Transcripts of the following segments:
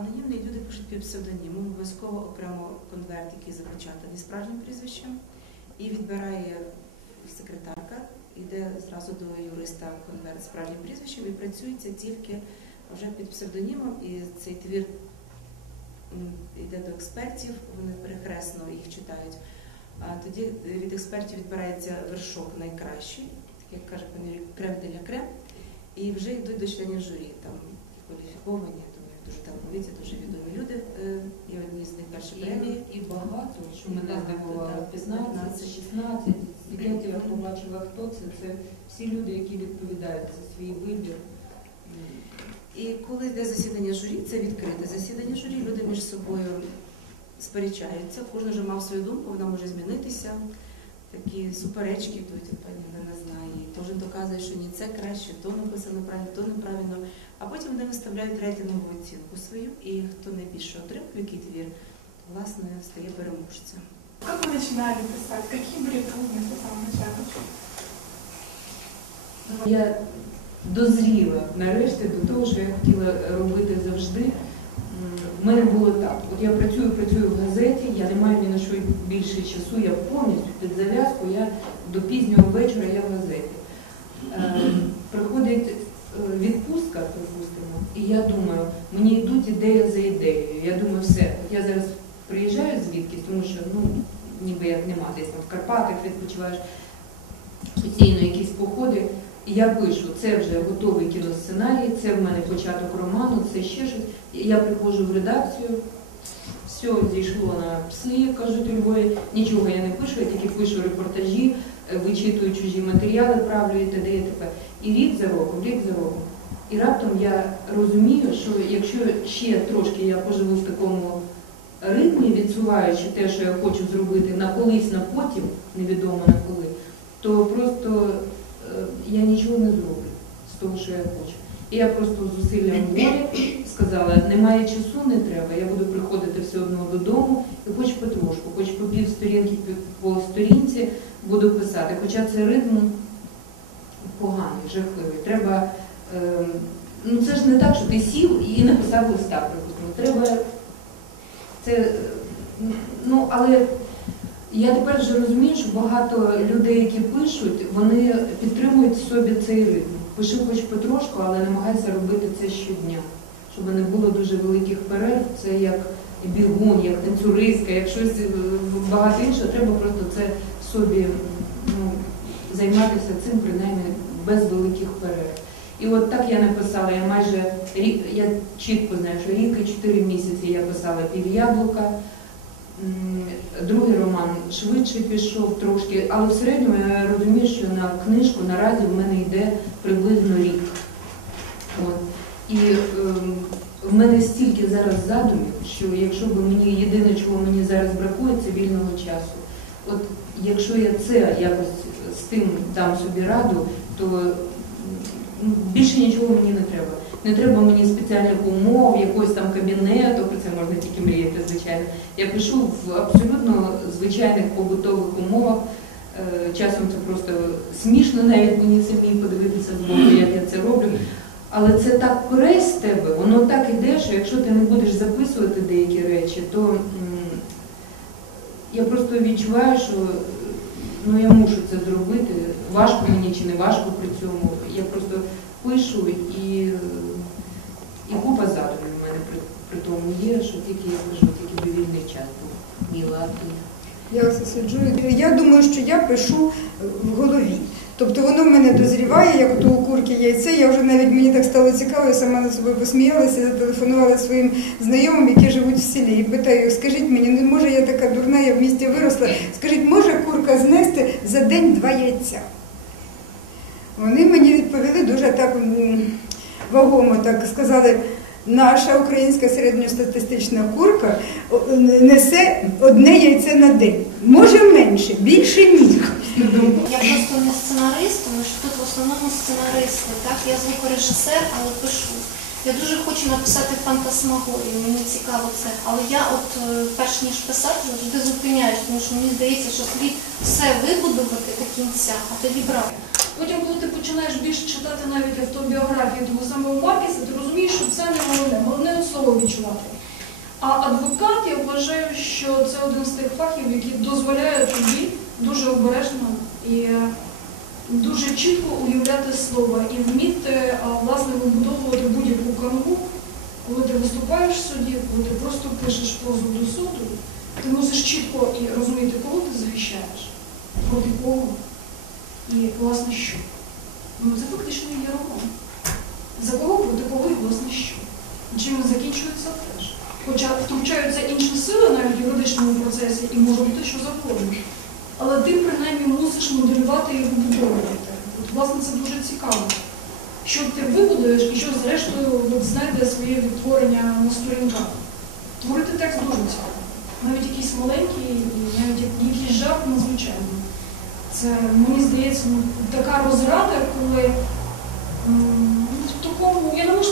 анонімний люди пишуть під псевдонімом, обов'язково окремо конверт, який запечатаний справжнім прізвищем, і відбирає секретарка, йде зразу до юриста конверт з справжнім прізвищем і працюється тільки вже під псевдонімом, і цей твір йде до експертів, вони перехресно їх читають. А тоді від експертів відбирається вершок найкращий, як каже пані крем для крем, і вже йдуть до членів журі. Там кваліфіковані, я думаю, дуже відомі люди. І одні з них перші премії. І, багато, що мене здивувало, 15, 15. 16, сидять, я побачила, хто це. Це всі люди, які відповідають за свій вибір. І коли йде засідання журі, це відкрите засідання журі, люди між собою сперечаються, кожен вже мав свою думку, вона може змінитися. Такі суперечки йдуть, пані Кожен доказує, що ні це краще, то написано правильно, то неправильно. А потім вони виставляють рейтингову оцінку свою, і хто найбільше отримав який твір, власне, стає переможцем. Как вы начинали писать? Какие были трудности в самом начале? Я дозріла нарешті до того, що я хотіла робити завжди. В мене було так. От я працюю, працюю в газеті, я не маю ні на що більше часу, я повністю під зав'язку, я до пізнього вечора я в газеті. Е, Приходить е, відпустка, припустимо, і я думаю, мені йдуть ідея за ідеєю. Я думаю, все, от я зараз приїжджаю звідкись, тому що ну, ніби як нема, десь там в Карпатах відпочиваєш постійно якісь походи. І я пишу, це вже готовий кіносценарій, це в мене початок роману, це ще щось. Я приходжу в редакцію, все зійшло на пси, як кажуть у Львові, нічого я не пишу, я тільки пишу репортажі, е, вичитую чужі матеріали, правлю і т.д. і т.п. І рік за роком, рік за роком. І раптом я розумію, що якщо ще трошки я поживу в такому ритмі, відсуваючи те, що я хочу зробити на колись, на потім, невідомо на коли, то просто е, я нічого не зроблю з того, що я хочу. І я просто з зусиллям волі сказала, немає часу, не треба, я буду приходити все одно додому, і хоч потрошку, хоч по пів сторінки, по сторінці буду писати. Хоча це ритм поганий, жахливий. Треба, ем, ну це ж не так, що ти сів і написав листа, припустимо. Треба це, ну, але я тепер вже розумію, що багато людей, які пишуть, вони підтримують в собі цей ритм. Пиши хоч потрошку, але намагайся робити це щодня, щоб не було дуже великих перерв. Це як бігун, як танцюристка, як щось е, багато іншого. Треба просто це собі ну, займатися цим принаймні без великих перерв. І от так я написала, я майже рік, я чітко знаю, що рік і чотири місяці я писала пів яблука. Другий роман швидше пішов трошки, але в середньому я розумію, що на книжку наразі в мене йде приблизно рік. От. І ем, в мене стільки зараз задумів, що якщо б мені єдине, чого мені зараз бракує, це вільного часу. От якщо я це якось з тим дам собі раду, то більше нічого мені не треба. Не треба мені спеціальних умов, якогось там кабінету, можна тільки мріяти, звичайно. Я пишу в абсолютно звичайних побутових умовах. Е, Часом це просто смішно навіть мені самі подивитися з боку, як я це роблю. Але це так пересь з тебе, воно так іде, що якщо ти не будеш записувати деякі речі, то я просто відчуваю, що ну, я мушу це зробити. Важко мені чи не важко при цьому. Я просто пишу і, і купа мене при, при тому є, що тільки я кажу, тільки би вільний час був. Міла, а? Я сиджу. Я думаю, що я пишу в голові. Тобто воно в мене дозріває, як у курки яйце. Я вже навіть мені так стало цікаво, я сама над собою посміялася, зателефонувала своїм знайомим, які живуть в селі, і питаю, скажіть мені, не може я така дурна, я в місті виросла. Скажіть, може курка знести за день два яйця? Вони мені відповіли дуже так вагомо, так сказали. Наша українська середньостатистична курка несе одне яйце на день. Може менше, більше ні. Я просто не сценарист, тому що тут в основному сценаристи. Так, я звукорежисер, але пишу. Я дуже хочу написати фантасмагорію, мені цікаво це. Але я от е, перш ніж писати, завжди зупиняюсь, тому що мені здається, що слід все вибудувати до кінця, а тоді брати. Потім, коли ти починаєш більше читати навіть автобіографії того самого Маркіса, ти розумієш, що це не головне, головне не слово відчувати. А адвокат, я вважаю, що це один з тих фахів, які дозволяє тобі дуже обережно і е, дуже чітко уявляти слова і вміти власне вибудовувати будь-яку канву, коли ти виступаєш в суді, коли ти просто пишеш позов до суду, ти мусиш чітко і розуміти, кого ти захищаєш, проти кого і власне що. Ну це фактично є роман. За кого проти власне що. Чим закінчується теж. Хоча втручаються інші сили навіть в юридичному процесі і може бути що завгодно. Але ти принаймні мусиш моделювати і вибудовувати. От, власне, це дуже цікаво. Що ти вибудуєш і що зрештою от, знайде своє відтворення на сторінках. Творити текст дуже цікаво. Навіть якийсь маленький, навіть як- якийсь жарт надзвичайно. Це, мені здається, ну, така розрада, коли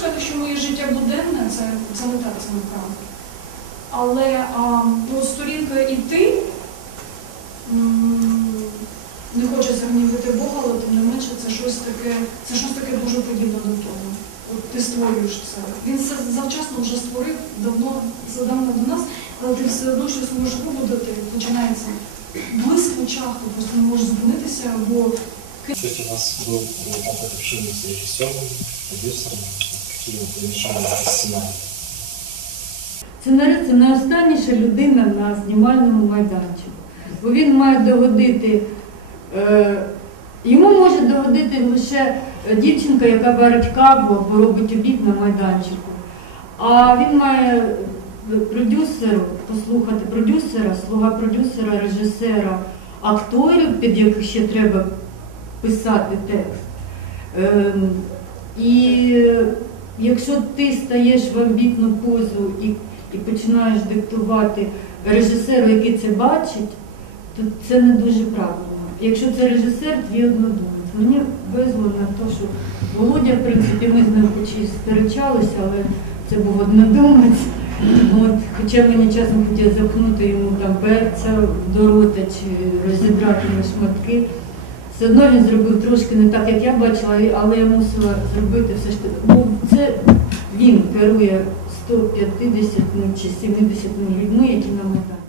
сказати, що моє життя буденне, це, це не так, це неправда. Але а, ну, сторінка і ти, м, не хочеться гнівити Бога, але тим не менше це щось таке, це щось таке дуже подібне до того. От ти створюєш це. Він це завчасно вже створив, давно задавно до нас, але ти все одно щось можеш вибудувати, починається блиск в очах, ти просто не можеш зупинитися, бо Кстати, у нас был э, опыт общения с режиссером, продюсером. Сценарист це найостанніша людина на знімальному майданчику. Бо він має догодити, е, йому може догодити лише дівчинка, яка варить каву або робить обід на майданчику. А він має продюсеру, послухати продюсера, слуга продюсера, режисера, акторів, під яких ще треба писати текст. Ем, І якщо ти стаєш в амбітну позу і, і починаєш диктувати режисеру, який це бачить, то це не дуже правильно. Якщо це режисер, твій однодумець. Мені везло на те, що Володя, в принципі, ми з ним хоч і сперечалися, але це був однодумець. От, хоча мені чесно хотілося запхнути йому там перця до рота чи розідрати на шматки. Все одно він зробив трошки не так, як я бачила, але я мусила зробити все ж таки. Це він керує 150 ну, чи 70 людьми, які на Майдані.